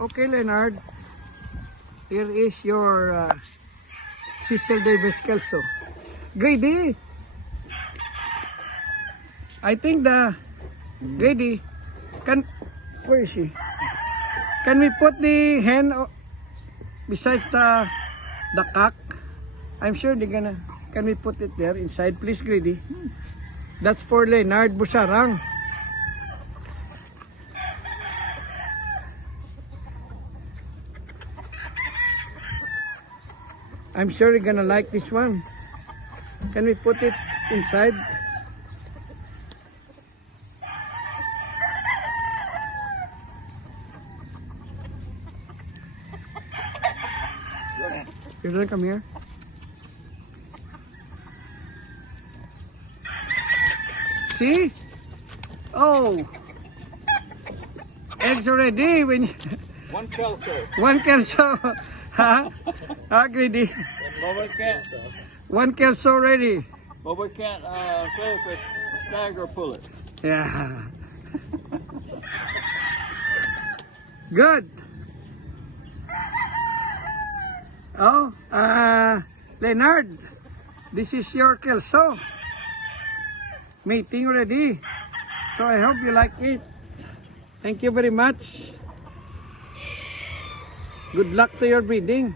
Okay, Leonard. Here is your Cecil Davis Kelso. Grady. I think the Grady where is she? Can we put the hen besides the cock? I'm sure they're gonna. Can we put it there inside, please, Grady? That's for Leonard Busarang. I'm sure you're gonna like this one. Can we put it inside? You don't come here. See? Oh, eggs already. When you One Kelso. one Kelso, huh? Grady. But we can't. One Kelso already. But we can't say if it's stag or pull it. Yeah. Good. Oh, Leonard, this is your Kelso. Mating already. So I hope you like it. Thank you very much. Good luck to your breeding.